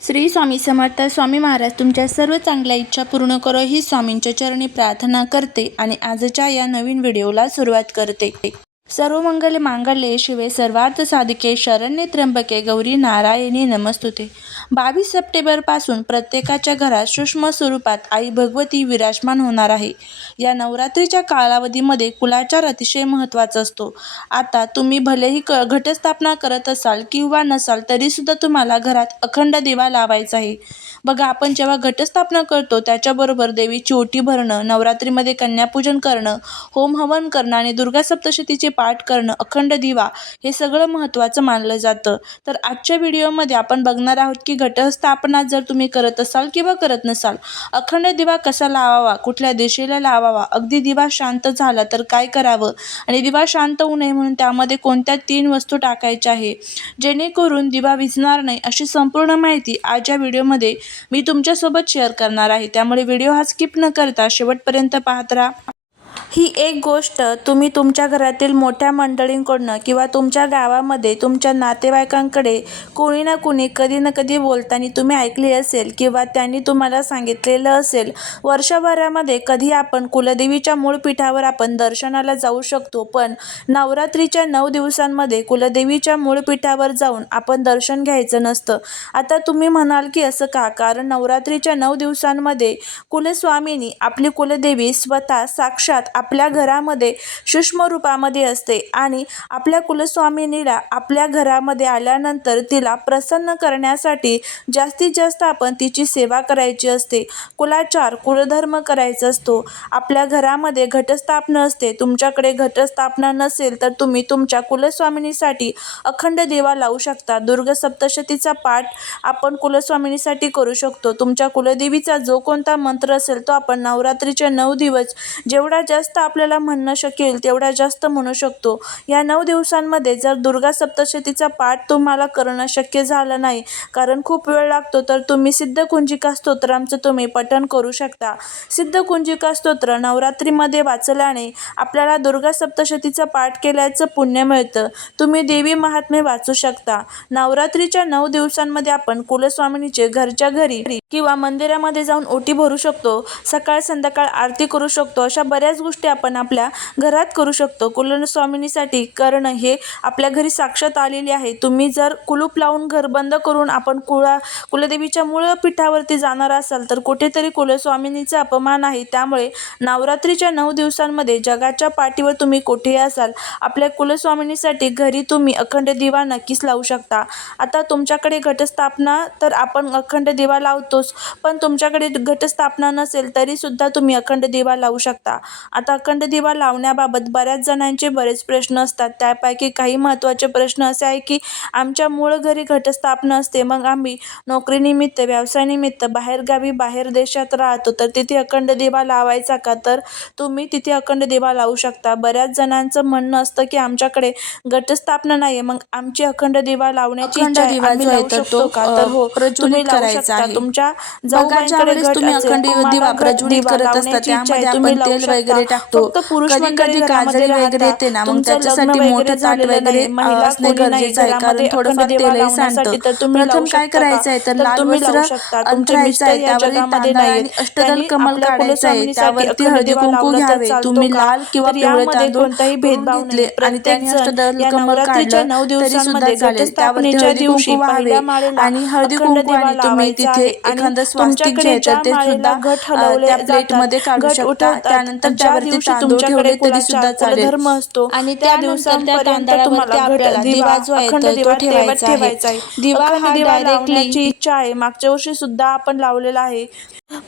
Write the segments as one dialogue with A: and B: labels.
A: श्री स्वामी समर्थ स्वामी महाराज तुमच्या सर्व चांगल्या इच्छा पूर्ण करो ही स्वामींच्या चरणी प्रार्थना करते आणि आजच्या या नवीन व्हिडिओला सुरुवात करते. सर्व मंगल मांगल्ये शिवे सर्वार्थ साधिके शरण्य त्र्यंबके गौरी नारायणी नमस्तुते. बावीस सप्टेंबरपासून प्रत्येकाच्या घरात सूक्ष्म स्वरूपात आई भगवती विराजमान होणार आहे. या नवरात्रीच्या कालावधीमध्ये कुलाचार अतिशय महत्त्वाचा असतो. आता तुम्ही भलेही क घटस्थापना करत असाल किंवा नसाल तरीसुद्धा तुम्हाला घरात अखंड दिवा लावायचा आहे. बघा आपण जेव्हा घटस्थापना करतो त्याच्याबरोबर देवीची ओटी भरणं नवरात्रीमध्ये कन्यापूजन करणं होम हवन करणं आणि दुर्गा सप्तशतीचे पाठ करणं अखंड दिवा हे सगळं महत्त्वाचं मानलं जातं. तर आजच्या व्हिडिओमध्ये आपण बघणार आहोत की घटस्थापना जर तुम्ही करत असाल किंवा करत नसाल अखंड दिवा कसा लावावा कुठल्या दिशेला लावा लावावा अगदी दिवा शांत झाला तर काय करावं? आणि दिवा शांत होऊ नये म्हणून त्यामध्ये कोणत्या तीन वस्तू टाकायच्या आहे? जेणेकरून दिवा विझणार नाही अशी संपूर्ण माहिती आज या व्हिडिओमध्ये मी तुमच्यासोबत शेअर करणार आहे. त्यामुळे व्हिडिओ हा स्किप न करता शेवटपर्यंत पाहत राहा. ही एक गोष्ट तुम्ही तुमच्या घरातील मोठ्या मंडळींकडनं किंवा तुमच्या गावामध्ये तुमच्या नातेवाईकांकडे कोणी ना कोणी कधी ना कधी बोलताना तुम्ही ऐकली असेल किंवा त्यांनी तुम्हाला सांगितलेलं असेल वर्षभरामध्ये कधी आपण कुलदेवीच्या मूळ पीठावर आपण दर्शनाला जाऊ शकतो पण नवरात्रीच्या नऊ दिवसांमध्ये कुलदेवीच्या मूळ पीठावर जाऊन आपण दर्शन घ्यायचं नसतं. आता तुम्ही म्हणाल की असं का? कारण नवरात्रीच्या नऊ दिवसांमध्ये कुलस्वामिनी आपली कुलदेवी स्वतः साक्षात आपल्या घरामध्ये सूक्ष्म रूपामध्ये असते आणि आपल्या कुलस्वामिनीला आपल्या घरामध्ये आल्यानंतर तिला प्रसन्न करण्यासाठी जास्तीत जास्त आपण तिची सेवा करायची असते. कुलाचार कुलधर्म करायचा असतो. आपल्या घरामध्ये घटस्थापना असते. तुमच्याकडे घटस्थापना नसेल तर तुम्ही तुमच्या कुलस्वामिनीसाठी अखंड दिवा लावू शकता. दुर्ग सप्तशतीचा पाठ आपण कुलस्वामिनीसाठी करू शकतो. तुमच्या कुलदेवीचा जो कोणता मंत्र असेल तो आपण नवरात्रीचे नऊ दिवस जेवढा जास्त आपल्याला म्हणणं शकेल तेवढा जास्त म्हणू शकतो. या नऊ दिवसांमध्ये जर दुर्गा सप्तशतीचा पाठ तुम्हाला करणं शक्य झालं नाही कारण खूप वेळ लागतो तर तुम्ही सिद्ध कुंजिका स्तोत्रांचं तुम्ही पठण करू शकता. सिद्ध कुंजिका स्तोत्र नवरात्रीमध्ये वाचल्याने आपल्याला दुर्गा सप्तशतीचा पाठ केल्याचं पुण्य मिळतं. तुम्ही देवी महात्म्य वाचू शकता. नवरात्रीच्या नऊ दिवसांमध्ये आपण कुलस्वामिनीचे घरच्या घरी किंवा मंदिरामध्ये जाऊन ओटी भरू शकतो सकाळ संध्याकाळ आरती करू शकतो अशा बऱ्याच गोष्टी आपण आपल्या घरात करू शकतो. कुलस्वामिनीसाठी करणं हे आपल्या घरी साक्षात आलेली आहे. तुम्ही जर कुलूप लावून घर बंद करून आपण कुळा कुलदेवीच्या मूळ पीठावरती जाणार असाल तर कुठेतरी कुलस्वामिनीचा अपमान आहे. त्यामुळे नवरात्रीच्या नऊ दिवसांमध्ये जगाच्या पाठीवर तुम्ही कुठेही असाल आपल्या कुलस्वामिनीसाठी घरी तुम्ही अखंड दिवा नक्कीच लावू शकता. आता तुमच्याकडे घटस्थापना तर आपण अखंड दिवा लावतोच. पण तुमच्याकडे घटस्थापना नसेल तरीसुद्धा तुम्ही अखंड दिवा लावू शकता. आता अखंड दिवा लावण्याबाबत बऱ्याच जणांचे बरेच प्रश्न असतात. त्यापैकी काही महत्त्वाचे प्रश्न असे आहे की आमच्या मूळ घरी घटस्थापना असते. मग आम्ही नोकरीनिमित्त व्यवसायानिमित्त बाहेरगावी बाहेर देशात राहतो. तर तिथे अखंड दिवा लावायचा का? तर तुम्ही तिथे अखंड दिवा लावू शकता. बऱ्याच जणांचं म्हणणं असतं की आमच्याकडे घटस्थापना नाही मग आमची अखंड दिवा लावण्याची.
B: दिवा जो आहे तो,
A: का? तर हो
B: प्रज्वलित करायचा आहे.
A: तुमच्या जाऊबाईंकडे घट
B: तुम्ही अखंड दिवा प्रज्वलित करत असता, त्यामध्ये आपण तेल. वगैरे टाकतो. कधी- कधी गाजर वगैरे. येते ना, मग त्याच्यासाठी मोठं ताट वगैरे, असणे गरजेचं आहे, कारण थोडंफार तेलही सांडतं. प्रथम काय करायचं आहे, तर लाल वस्त्र अंथरायचं
A: मिस्टर
B: आहे, त्यावरती तांदळा. आणि अष्टदल कमल काढायचं आहे, त्यावरती हळदी कुंकू घ्यावे. तुम्ही? लाल किंवा पिवळे तांदूळ करून
A: भेदभाव
B: घेतले आणि त्याने अष्टदल कमल काढलं
A: नऊ
B: तरी सुद्धा चालेल. त्यावरती हळदी
A: दिवशी
B: कुंकू व्हावे आणि हळदी कुंकू आणि तुम्ही तिथे एखादं स्वास्तिक तर ते सुद्धा त्या प्लेटमध्ये काढू शकता त्यानंतर त्यावरती
A: दिवशी तुमच्याकडे
B: चालेल.
A: कुलधर्म असतो आणि त्या दिवसांपर्यंत तुम्हाला
B: आपल्याला दिवा जो आहे तो ठेवायचा आहे. दिवा हा
A: दिवा लावण्याची इच्छा आहे. मागच्या वर्षी सुद्धा आपण लावलेला आहे.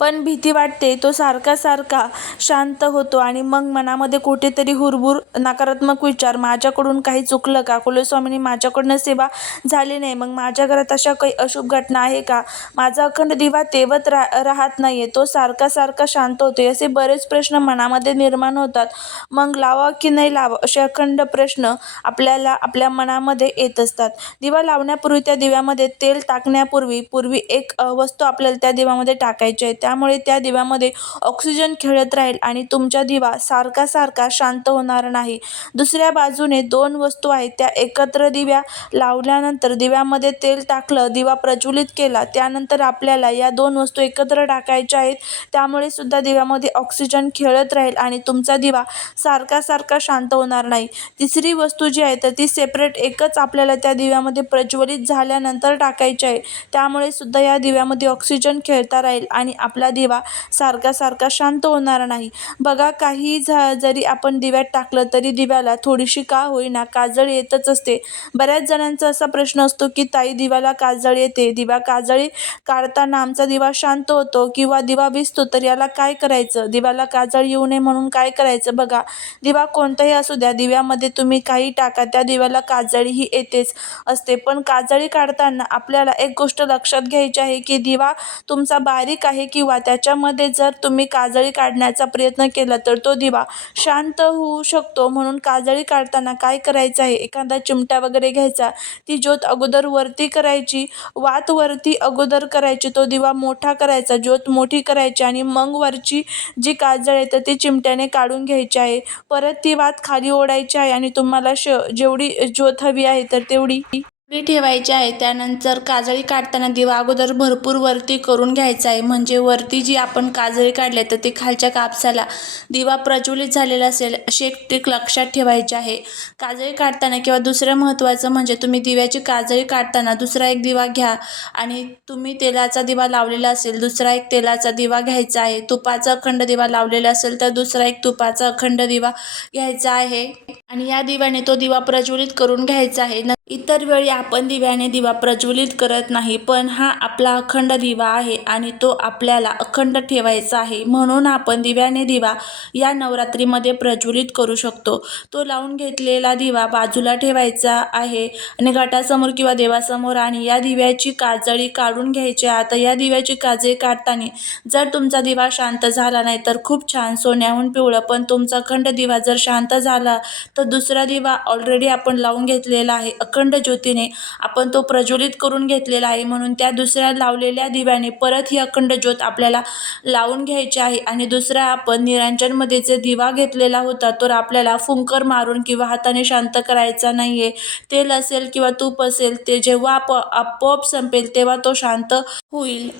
A: पण भीती वाटते तो सारखा सारखा शांत होतो आणि मग मनामध्ये कुठेतरी हुरबुर नकारात्मक विचार माझ्याकडून काही चुकलं का? कुलस्वामीनी माझ्याकडनं सेवा झाली नाही. मग माझ्या घरात अशा काही अशुभ घटना आहे का? माझा अखंड दिवा तेवत रा राहत नाही आहे तो सारखा सारखा शांत होतो असे बरेच प्रश्न मनामध्ये निर्माण होतात. मग लावा की नाही लावा असे अखंड प्रश्न आपल्याला आपल्या मनामध्ये येत असतात. दिवा लावण्यापूर्वी त्या दिव्यामध्ये तेल टाकण्यापूर्वी पूर्वी एक वस्तू आपल्याला त्या दिव्यामध्ये टाकायची आहे. त्यामुळे त्या दिव्यामध्ये ऑक्सिजन खेळत राहील आणि तुमचा दिवा सारखा सारखा शांत होणार नाही. दुसऱ्या बाजूने दोन वस्तू आहेत. त्या एकत्र दिव्या लावल्यानंतर दिव्यामध्ये तेल टाकलं दिवा प्रज्वलित केला त्यानंतर आपल्याला या दोन वस्तू एकत्र टाकायच्या आहेत. त्यामुळे सुद्धा दिव्यामध्ये ऑक्सिजन खेळत राहील आणि तुमचा दिवा सारखा सारखा शांत होणार नाही. तिसरी वस्तू जी आहे तर ती सेपरेट एकच आपल्याला त्या दिव्यामध्ये प्रज्वलित झाल्यानंतर टाकायची आहे. त्यामुळे सुद्धा या दिव्यामध्ये ऑक्सिजन खेळता राहील आणि आपला दिवा सारखा सारखा शांत होणार नाही. बघा काही झा जरी आपण दिव्यात टाकलं तरी दिव्याला थोडीशी का होईना काजळ येतच असते. बऱ्याच जणांचा असा प्रश्न असतो की ताई दिव्याला काजळ येते. दिवा काजळी काढताना आमचा दिवा शांत होतो किंवा दिवा विसतो तर याला काय करायचं? दिव्याला काजळ येऊ नये म्हणून म्हणून काय करायचं बघा. दिवा कोणताही असू द्या दिव्यामध्ये तुम्ही काही टाका त्या दिव्याला काजळी ही येतेच असते. पण काजळी काढताना आपल्याला एक गोष्ट लक्षात घ्यायची आहे की दिवा तुमचा बारीक आहे किंवा त्याच्यामध्ये जर तुम्ही काजळी काढण्याचा प्रयत्न केला तर तो दिवा शांत होऊ शकतो. म्हणून काजळी काढताना काय करायचं आहे? एखादा चिमटा वगैरे घ्यायचा. ती ज्योत अगोदर वरती करायची. वात वरती अगोदर करायची. तो दिवा मोठा करायचा ज्योत मोठी करायची आणि मग वरची जी काजळ येतं ती ती चिमट्याने काढून घ्यायची आहे. परत ती वात खाली ओढायची आहे आणि तुम्हाला श जेवढी ज्योत हवी आहे तर तेवढी उकळी ठेवायची आहे. त्यानंतर काजळी काढताना दिवा अगोदर भरपूर वरती करून घ्यायचा आहे. म्हणजे वरती जी आपण काजळी काढली तर ते खालच्या कापसाला दिवा प्रज्वलित झालेला असेल अशी एक ट्रिक लक्षात ठेवायची आहे. काजळी काढताना किंवा दुसरं महत्त्वाचं म्हणजे तुम्ही दिव्याची काजळी काढताना दुसरा एक दिवा घ्या आणि तुम्ही तेलाचा दिवा लावलेला असेल दुसरा एक तेलाचा दिवा घ्यायचा आहे. तुपाचा अखंड दिवा लावलेला असेल तर दुसरा एक तुपाचा अखंड दिवा घ्यायचा आहे. आणि या दिव्याने तो दिवा प्रज्वलित करून घ्यायचा आहे. न इतर वेळी आपण दिव्याने दिवा प्रज्वलित करत नाही पण हा आपला अखंड दिवा आहे आणि तो आपल्याला अखंड ठेवायचा आहे. म्हणून आपण दिव्याने दिवा या नवरात्रीमध्ये प्रज्वलित करू शकतो. तो लावून घेतलेला दिवा बाजूला ठेवायचा आहे आणि घाटासमोर किंवा देवासमोर आणि या दिव्याची काजळी काढून घ्यायची. आता या दिव्याची काजळी काढताना जर तुमचा दिवा शांत झाला नाही तर खूप छान सोन्याहून पिवळं पण तुमचा अखंड दिवा जर शांत झाला तर दुसरा दिवा ऑलरेडी आपण लावून घेतलेला आहे. अखंड ज्योतीने आपण तो प्रज्वलित करून घेतलेला आहे म्हणून त्या दुसऱ्या लावलेल्या दिव्याने परत ही अखंड ज्योत आपल्याला लावून घ्यायची आहे. आणि दुसरा आपण निरांजनमध्ये जे दिवा घेतलेला होता तर आपल्याला फुंकर मारून किंवा हाताने शांत करायचा नाही आहे तेल असेल किंवा तूप असेल ते जेव्हा आप आपोआप संपेल तेव्हा तो शांत होईल.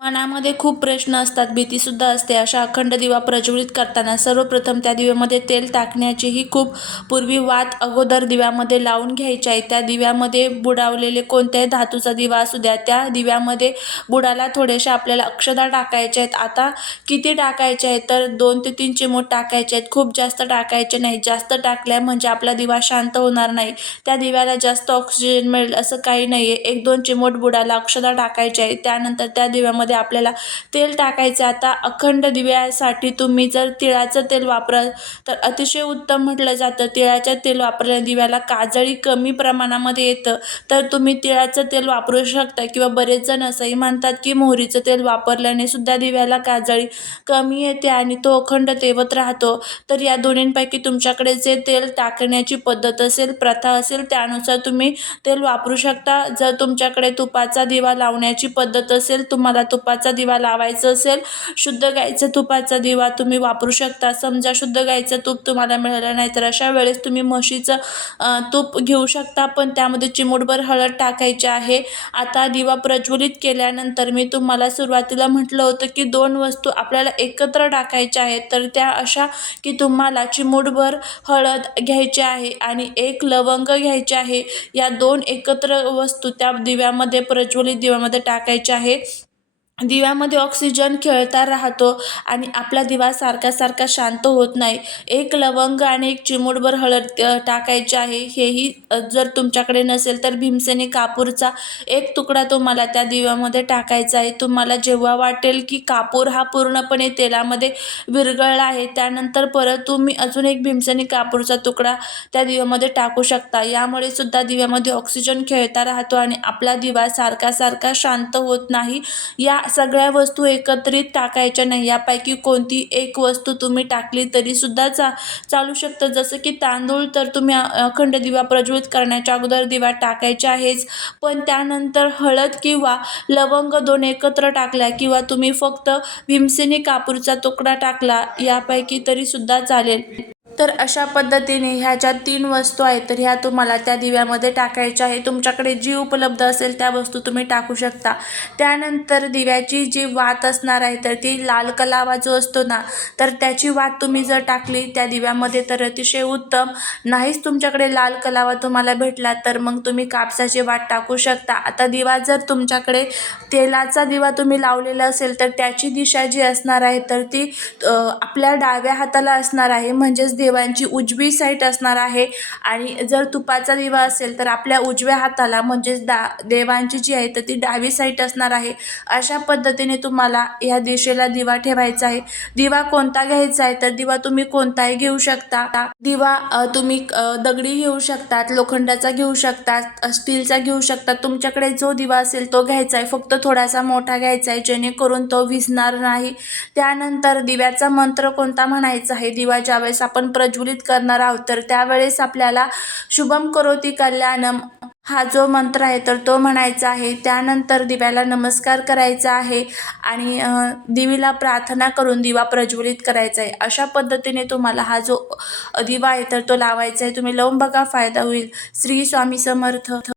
A: मनामध्ये खूप प्रश्न असतात भीतीसुद्धा असते. अशा अखंड दिवा प्रज्वलित करताना सर्वप्रथम त्या दिव्यामध्ये तेल टाकण्याचीही खूप पूर्वी वात अगोदर दिव्यामध्ये लावून घ्यायची आहे. त्या दिव्यामध्ये बुडावलेले कोणत्याही धातूचा दिवा असू द्या त्या दिव्यामध्ये बुडाला थोडेशा आपल्याला अक्षदा टाकायच्या आहेत. आता किती टाकायचे आहेत? तर दोन ते तीन चिमूट टाकायचे आहेत. खूप जास्त टाकायचे नाही. जास्त टाकल्या म्हणजे आपला दिवा शांत होणार नाही. त्या दिव्याला जास्त ऑक्सिजन मिळेल असं काही नाही आहे एक दोन चिमूट बुडाला अक्षदा टाकायचे आहे त्यानंतर त्या दिव्यामध्ये आपल्याला तेल टाकायचं. आता अखंड दिव्यासाठी तुम्ही जर तिळाचं तेल वापराल तर अतिशय उत्तम म्हटलं जातं. तिळाचं तेल वापरल्या दिव्याला काजळी कमी प्रमाणामध्ये येतं. तर तुम्ही तिळाचं तेल वापरू शकता किंवा बरेच जण असंही म्हणतात की मोहरीचं तेल वापरल्याने सुद्धा दिव्याला काजळी कमी येते आणि तो अखंड तेवत राहतो. तर या दोन्हींपैकी तुमच्याकडे जे तेल टाकण्याची पद्धत असेल प्रथा असेल त्यानुसार तुम्ही तेल वापरू शकता. जर तुमच्याकडे तुपाचा दिवा लावण्याची पद्धत असेल तुम्हाला तुपाचा दिवा लावायचा असेल शुद्ध गाईचं तुपाचा दिवा तुम्ही वापरू शकता. समजा शुद्ध गाईचं तूप तुम्हाला मिळालं नाही तर अशा वेळेस तुम्ही म्हशीचं तूप घेऊ शकता पण त्यामध्ये चिमूटभर हळद टाकायची आहे. आता दिवा प्रज्वलित केल्यानंतर मी तुम्हाला सुरुवातीला म्हटलं होतं की दोन वस्तू आपल्याला एकत्र टाकायच्या आहेत तर त्या अशा की तुम्हाला चिमूटभर हळद घ्यायची आहे आणि एक लवंग घ्यायचे आहे. या दोन एकत्र वस्तू त्या दिव्यामध्ये प्रज्वलित दिव्यामध्ये टाकायच्या आहे दिव्यामध्ये ऑक्सिजन खेळता राहतो आणि आपला दिवा सारखा सारखा शांत होत नाही. एक लवंग आणि एक चिमूटभर हळद टाकायचे आहे. हेही जर तुमच्याकडे नसेल तर भीमसेनी कापूरचा एक तुकडा तुम्हाला त्या दिव्यामध्ये टाकायचा आहे. तुम्हाला जेव्हा वाटेल की कापूर हा पूर्णपणे तेलामध्ये विरघळला आहे त्यानंतर परत तुम्ही अजून एक भीमसेनी कापूरचा तुकडा त्या दिव्यामध्ये टाकू शकता. यामुळे सुद्धा दिव्यामध्ये ऑक्सिजन खेळता राहतो आणि आपला दिवा सारखा सारखा शांत होत नाही. या सगळ्या वस्तू एकत्रित टाकायच्या नाही. यापैकी कोणती एक वस्तू तुम्ही टाकली तरीसुद्धा चा चालू शकतं. जसं की तांदूळ तर तुम्ही अखंड दिवा प्रज्वलित करण्याच्या अगोदर दिवा टाकायच्या आहेच. पण त्यानंतर हळद किंवा लवंग दोन एकत्र टाकल्या किंवा तुम्ही फक्त भीमसेनी कापूरचा तुकडा टाकला यापैकी तरीसुद्धा चालेल. तर अशा पद्धतीने ह्या ज्या तीन वस्तू आहेत तर ह्या तुम्हाला त्या दिव्यामध्ये टाकायच्या आहे तुमच्याकडे जी उपलब्ध असेल त्या वस्तू तुम्ही टाकू शकता. त्यानंतर दिव्याची जी वात असणार आहे तर ती लाल कलावा जो असतो ना तर त्याची वात तुम्ही जर टाकली त्या दिव्यामध्ये तर अतिशय उत्तम. नाहीच तुमच्याकडे लाल कलावा तुम्हाला भेटला तर मग तुम्ही कापसाची वात टाकू शकता. आता दिवा जर तुमच्याकडे तेलाचा दिवा तुम्ही लावलेला असेल तर त्याची दिशा जी असणार आहे तर ती आपल्या डाव्या हाताला असणार आहे म्हणजेच देवांची उजवी साईट असणार आहे. आणि जर तुपाचा दिवा असेल तर आपल्या उजव्या हाताला म्हणजेच दा देवांची जी आहे तर ती डावी साईट असणार आहे. अशा पद्धतीने तुम्हाला या दिशेला दिवा ठेवायचा आहे. दिवा कोणता घ्यायचा आहे तर दिवा तुम्ही कोणताही घेऊ शकता. दिवा तुम्ही दगडी घेऊ शकतात लोखंडाचा घेऊ शकतात स्टीलचा घेऊ शकतात. तुमच्याकडे जो दिवा असेल तो घ्यायचा आहे. फक्त थोडासा मोठा घ्यायचा आहे जेणेकरून तो विझणार नाही. त्यानंतर दिव्याचा मंत्र कोणता म्हणायचा आहे? दिवा ज्यावेळेस आपण प्रज्वलित करणार आहोत. तर त्यावेळेस आपल्याला शुभम करोती कल्याणम हा जो मंत्र आहे तर तो म्हणायचा आहे. त्यानंतर दिव्याला नमस्कार करायचा आहे आणि दिवीला देवीला प्रार्थना करून दिवा प्रज्वलित करायचा आहे. अशा पद्धतीने तुम्हाला हा जो दिवा आहे तर तो लावायचा आहे. तुम्ही लावून बघा फायदा होईल. श्री स्वामी समर्थ.